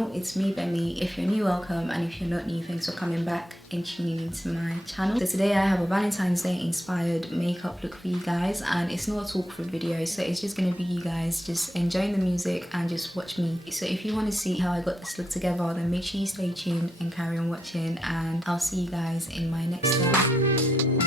channel. It's me, Bemi. If you're new, welcome, and if you're not new, thanks for coming back and tuning into my channel. So today I have a Valentine's Day inspired makeup look for you guys, and it's not a talk through video, so it's just gonna be you guys just enjoying the music and just watch me. So if you want to see how I got this look together, then make sure you stay tuned and carry on watching, and I'll see you guys in my next one.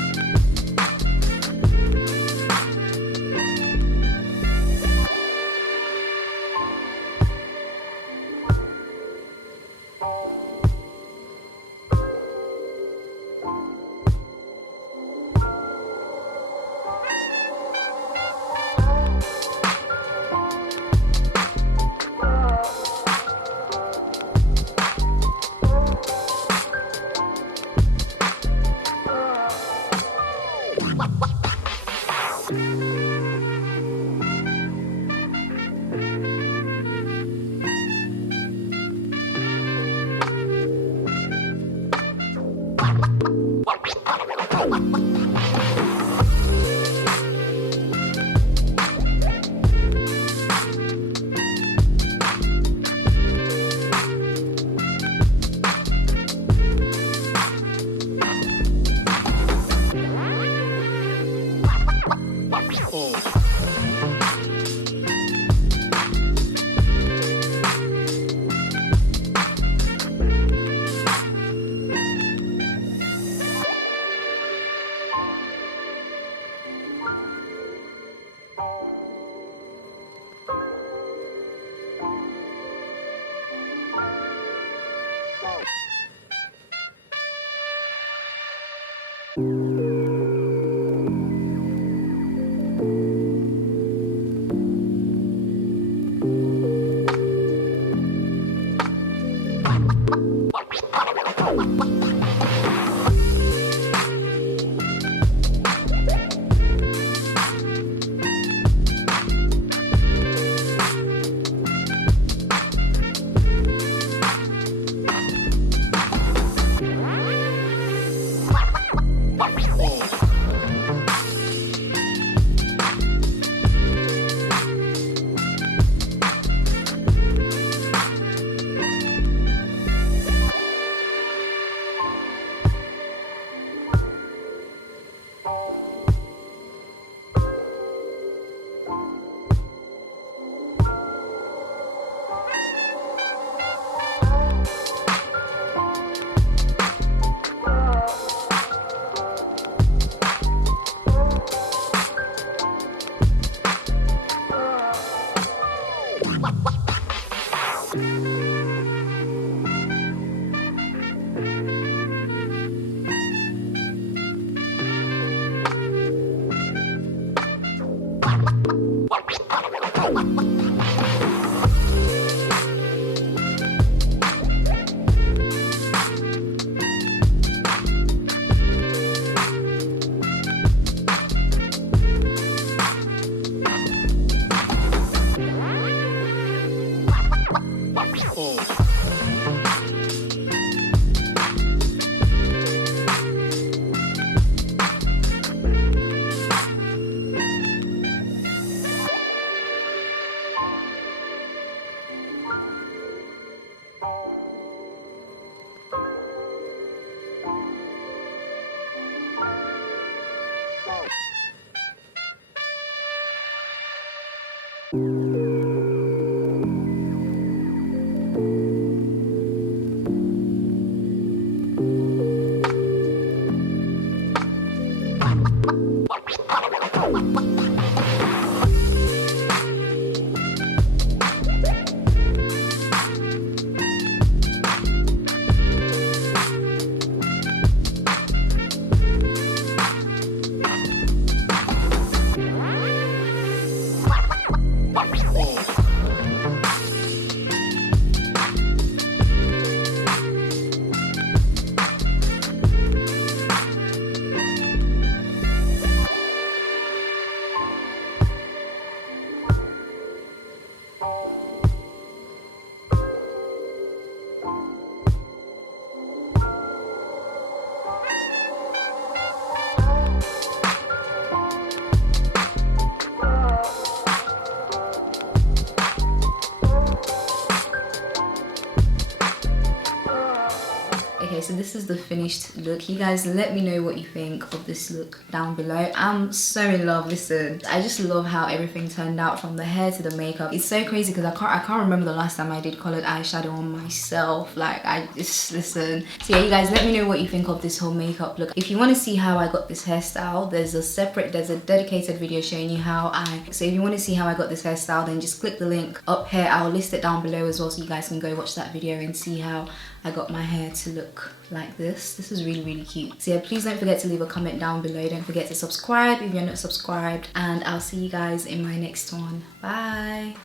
Okay, so this is the finished look. You guys let me know what you think of this look down below. I'm so in love. Listen, I just love how everything turned out, from the hair to the makeup. It's so crazy because I can't remember the last time I did colored eyeshadow on myself. Like, I just, listen. So yeah, you guys let me know what you think of this whole makeup look. If you want to see how I got this hairstyle, there's a dedicated video showing you how so if you want to see how I got this hairstyle, then just click the link up here. I'll list it down below as well, so you guys can go watch that video and see how I got my hair to look like this. This is really cute. So yeah, please don't forget to leave a comment down below. Don't forget to subscribe if you're not subscribed, and I'll see you guys in my next one. Bye.